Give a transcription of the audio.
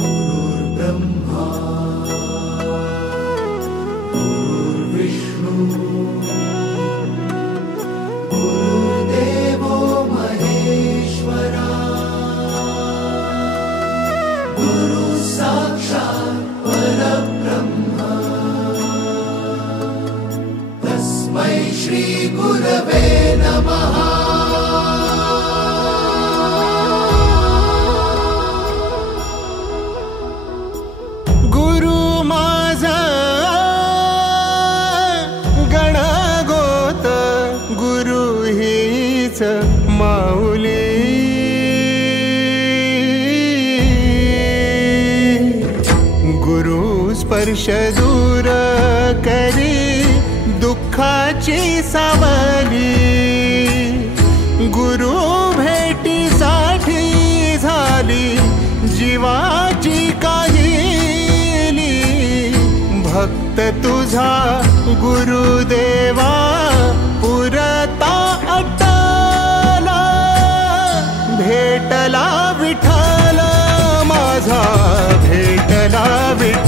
गुरुर्ब्रह्मा गुरुर्विष्णू गुरुर्देवो महेश्वरा गुरु साक्षात् परब्रह्म तस्मै श्री गुरवे नमः। माऊली गुरु स्पर्श दूर करी दुःखाची सावली गुरु भेटीसाठी झाली जीवाची काहिली भक्त तुझा गुरुदेवा पुरता भेटला विठ्ठल माझा भेटला विठ्ठल